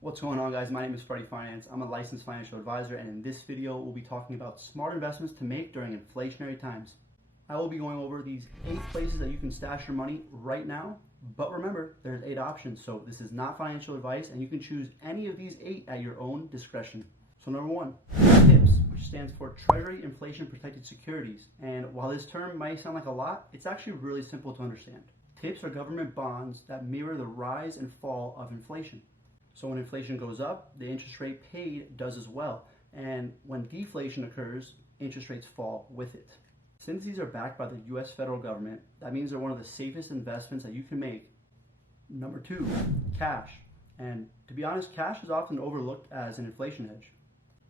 What's going on, guys? My name is Freddie Finance. I'm a licensed financial advisor, and in this video we'll be talking about smart investments to make during inflationary times. I will be going over these 8 places that you can stash your money right now, but remember, there's 8 options, so this is not financial advice and you can choose any of these 8 at your own discretion. So number 1, TIPS, which stands for Treasury Inflation Protected Securities, and while this term might sound like a lot, it's actually really simple to understand. TIPS are government bonds that mirror the rise and fall of inflation. So when inflation goes up, the interest rate paid does as well. And when deflation occurs, interest rates fall with it. Since these are backed by the US federal government, that means they're one of the safest investments that you can make. Number 2, cash. And to be honest, cash is often overlooked as an inflation hedge.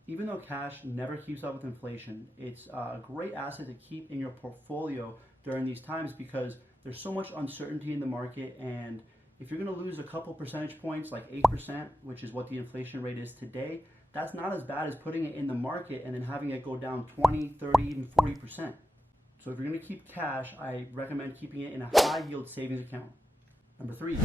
Even though cash never keeps up with inflation, it's a great asset to keep in your portfolio during these times because there's so much uncertainty in the market, and if you're going to lose a couple percentage points, like 8%, which is what the inflation rate is today, that's not as bad as putting it in the market and then having it go down 20, 30, even 40%. So if you're going to keep cash, I recommend keeping it in a high yield savings account. Number 3,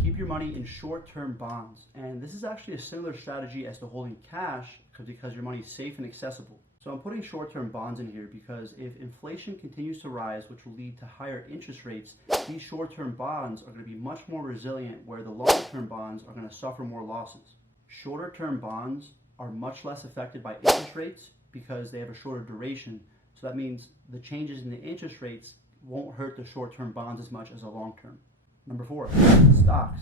keep your money in short-term bonds. And this is actually a similar strategy as to holding cash because your money is safe and accessible. So I'm putting short-term bonds in here because if inflation continues to rise, which will lead to higher interest rates, these short-term bonds are going to be much more resilient, where the long-term bonds are going to suffer more losses. Shorter-term bonds are much less affected by interest rates because they have a shorter duration. So that means the changes in the interest rates won't hurt the short-term bonds as much as the long-term. Number 4, stocks.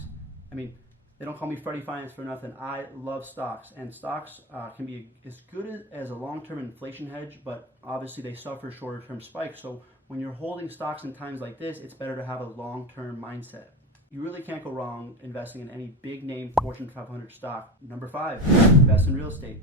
They don't call me Freddie Finance for nothing. I love stocks, and stocks can be as good as a long-term inflation hedge, but obviously they suffer shorter-term spikes. So when you're holding stocks in times like this, it's better to have a long-term mindset. You really can't go wrong investing in any big-name Fortune 500 stock. Number 5, invest in real estate.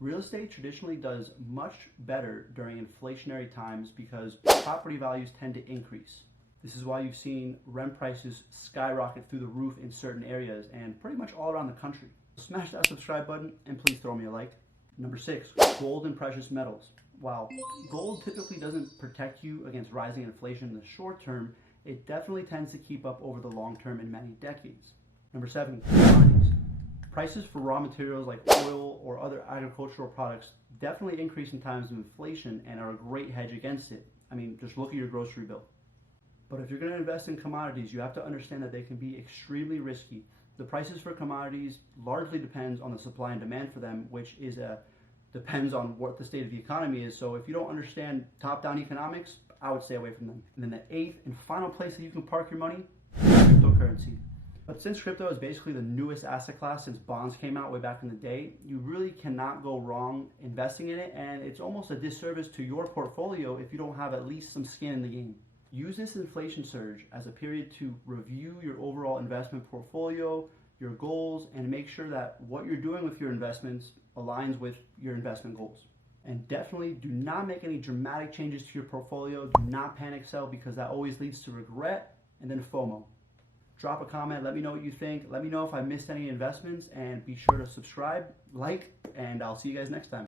Real estate traditionally does much better during inflationary times because property values tend to increase. This is why you've seen rent prices skyrocket through the roof in certain areas and pretty much all around the country. Smash that subscribe button and please throw me a like. Number 6, gold and precious metals. While gold typically doesn't protect you against rising inflation in the short term, it definitely tends to keep up over the long term in many decades. Number 7, commodities. Prices for raw materials like oil or other agricultural products definitely increase in times of inflation and are a great hedge against it. Just look at your grocery bill. But if you're going to invest in commodities, you have to understand that they can be extremely risky. The prices for commodities largely depends on the supply and demand for them, which depends on what the state of the economy is. So if you don't understand top-down economics, I would stay away from them. And then the 8th and final place that you can park your money, cryptocurrency. But since crypto is basically the newest asset class since bonds came out way back in the day, you really cannot go wrong investing in it, and it's almost a disservice to your portfolio if you don't have at least some skin in the game. Use this inflation surge as a period to review your overall investment portfolio, your goals, and make sure that what you're doing with your investments aligns with your investment goals. And definitely do not make any dramatic changes to your portfolio. Do not panic sell because that always leads to regret and then FOMO. Drop a comment, let me know what you think. Let me know if I missed any investments, and be sure to subscribe, like, and I'll see you guys next time.